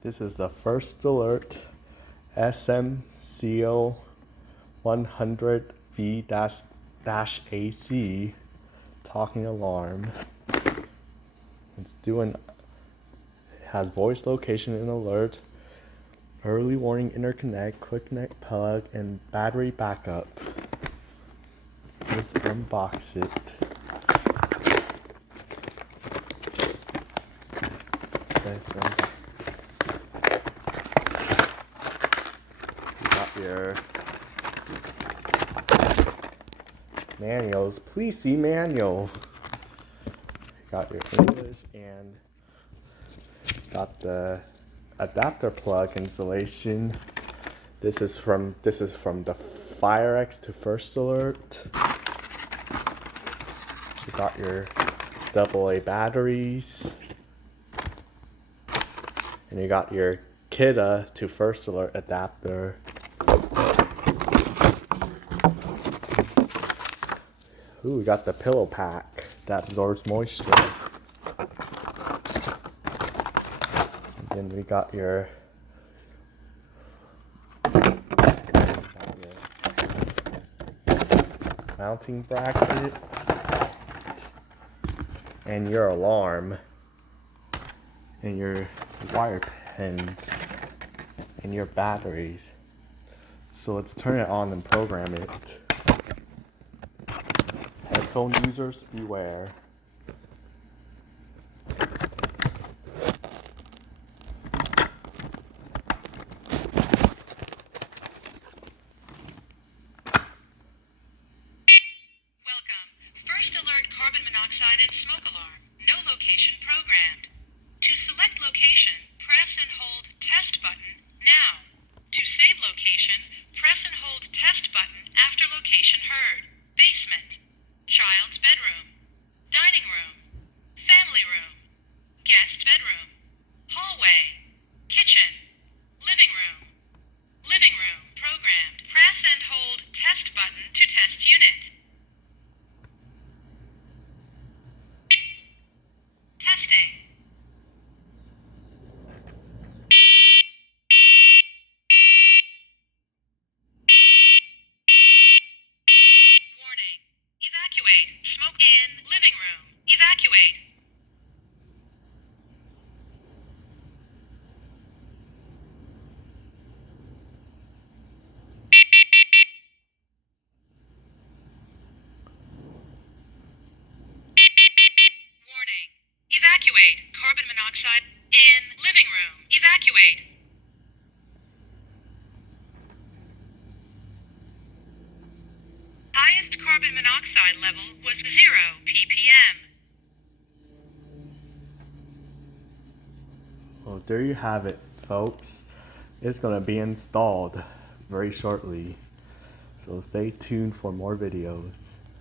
This is the first alert SMCO100V-AC talking alarm. Has voice location and alert, early warning interconnect, quick connect plug, and battery backup. Let's unbox it. You got your manuals. Please see manual. You got your English and got the adapter plug installation. This is from the FireX to First Alert. You got your AA batteries. And you got your Kidda to First Alert adapter. Ooh, we got the pillow pack that absorbs moisture. And then we got your mounting bracket and your alarm and your wire pins and your batteries. So let's turn it on and program it. Headphone users beware. Welcome. First alert carbon monoxide and smoke alarm. No location programmed. To select location, press and hold test button now. To save location, press and hold test button after location heard. Basement, child's bedroom, dining room, family room, guest bedroom, hallway, kitchen, living room programmed. Press and hold test button to test unit. Testing. Warning. Evacuate. Smoke in living room. Evacuate. Warning. Evacuate. Carbon monoxide in living room. Evacuate. Highest carbon monoxide level was 0 ppm. Well, there you have it, folks. It's gonna be installed very shortly. So stay tuned for more videos.